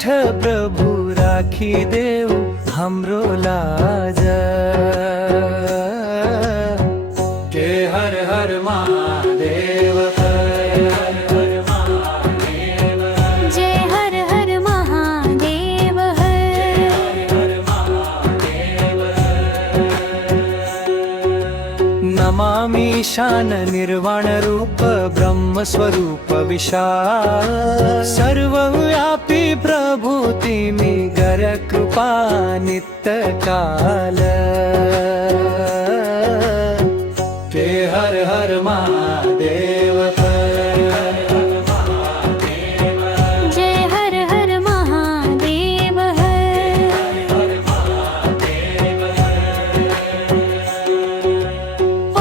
नीलकंठ प्रभु राखी देव हमरो लाज के हर हर महादेव जय हर हर महादेव नमामि शान निर्वाण रूप ब्रह्म स्वरूप विशाल सर्वव्यापी प्रभु तिमी गर कृपा नित्य काल ते हर हर महादेव जय हर हर महादेव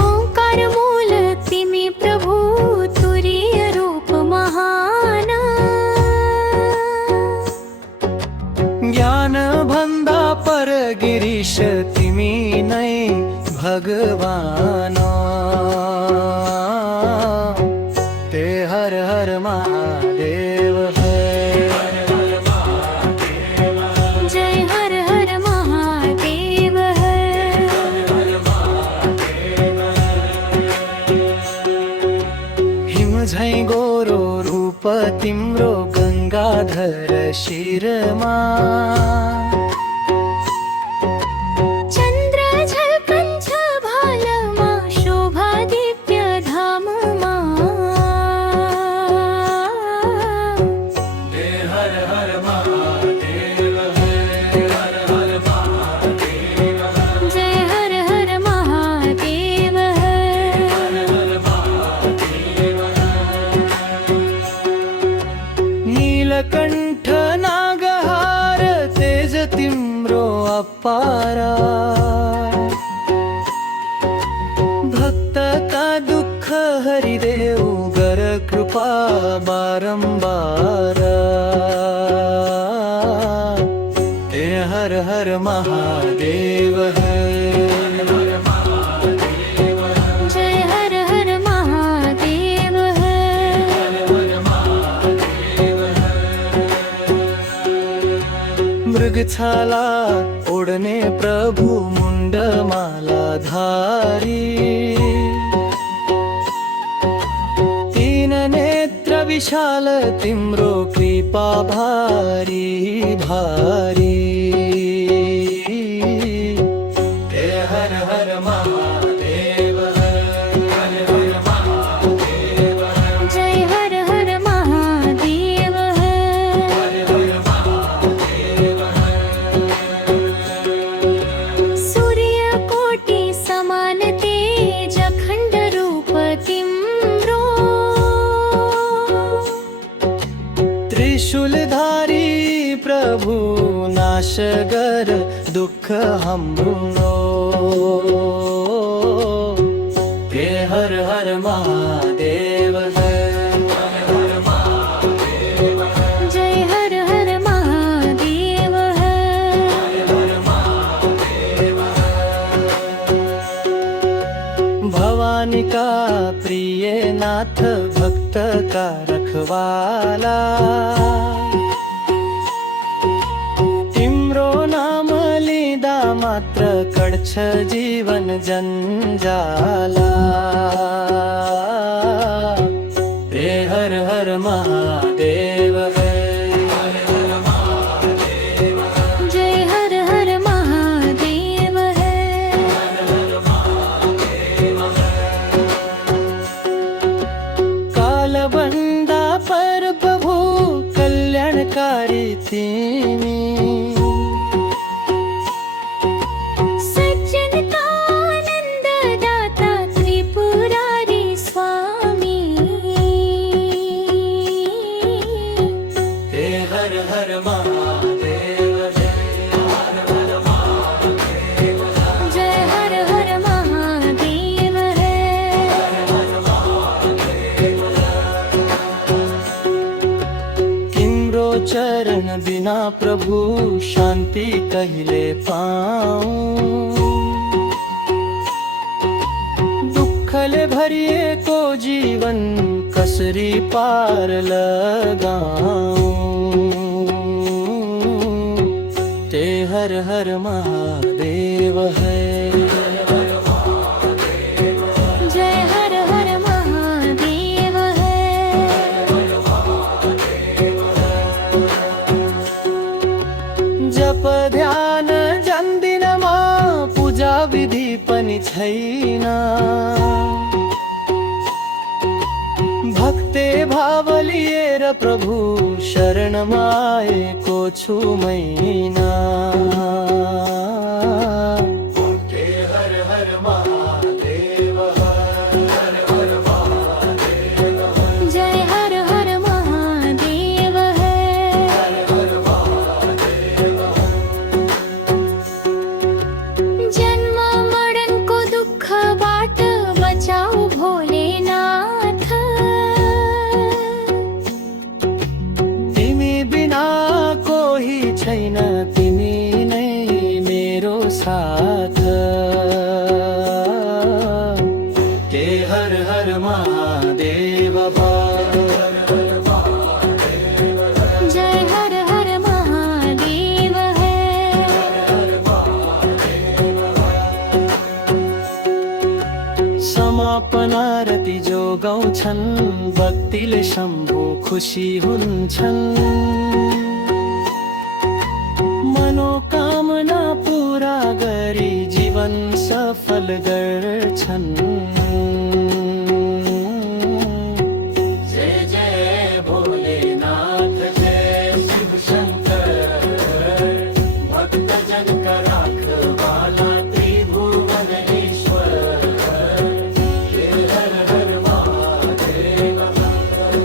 ओंकार मूल तिमी प्रभु तुरीय रूप महान ज्ञान बंधा पर गिरीश तिमी नै भगवान ते हर हर महादेव जय हर हर महादेव हिम झै गोरो रूप तिम्रो गंगाधर शिरमा चंद्र झलकंछ भालमा शोभा दिव्य धाममा ते हर हर महादेव हर हर महादेव जय हर हर महादेव नीलकंठ नागहार तेज तिम्रो अपारा भक्त का दुख हरिदेव गर कृपा बारंबार ते हर हर महादेव जय हर हर महादेव मृगछाला ओढणे प्रभु मुंडमाला धारी तीन नेत्र विशाल तिम्रो कृपा भारी भारी ते हर हर महादेव हर हर महादेव जय हर हर महादेव सूर्य कोटि समान तेज अखंड रूप तिम्रो त्रिशूलधारी प्रभु नाशगर दुख हमरो हे हर हर महादेव जय हर हर महादेव भवानी का प्रिय नाथ भक्त का रखवाला तिम्रो नाम लीदा मात्र कड्छ जीवन जंजाला हे हर हर महादेव जय हर हर महादेव कालबंदा पर प्रभु कल्याणकारी तिमी सज्जन का आनंद दाता त्रिपुरारी स्वामी हे हर हर महादेव जय हर हर महादेव तिम्रो चरण बिना प्रभु शांति कहिले पाऊं दुखले भरिएको जीवन कसरी पार लगाऊं हर हर महादेव है। जय हर हर महादेव है। जप ध्यान जन्दिनमा पूजा विधि पनि छैन। भक्ते भाव लिएर प्रभु शरणमा आएको छु मैना। हर हर महादेव हर हर महादेव जय हर हर महादेव है। हर महादेव। जन्म मरण को दुख बाट बचाऊ भोलेनाथ। तिमी बिना कोही छैन, तिमी नै मेरो साथ। के हर हर महादेव जय हर हर महादेव है। समापन आरती जो गाउँछन् भक्तिले शम्भु खुसी हुन्छन्। मनोकामना पूरा गरी जीवन सफल गर्छन्। जय जय भोलेनाथ जय शिव शंकर, भक्तजन का राखवाला त्रिभुवन ईश्वर। हर हर महादेव हर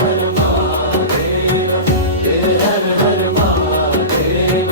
हर महादेव हर हर महादेव।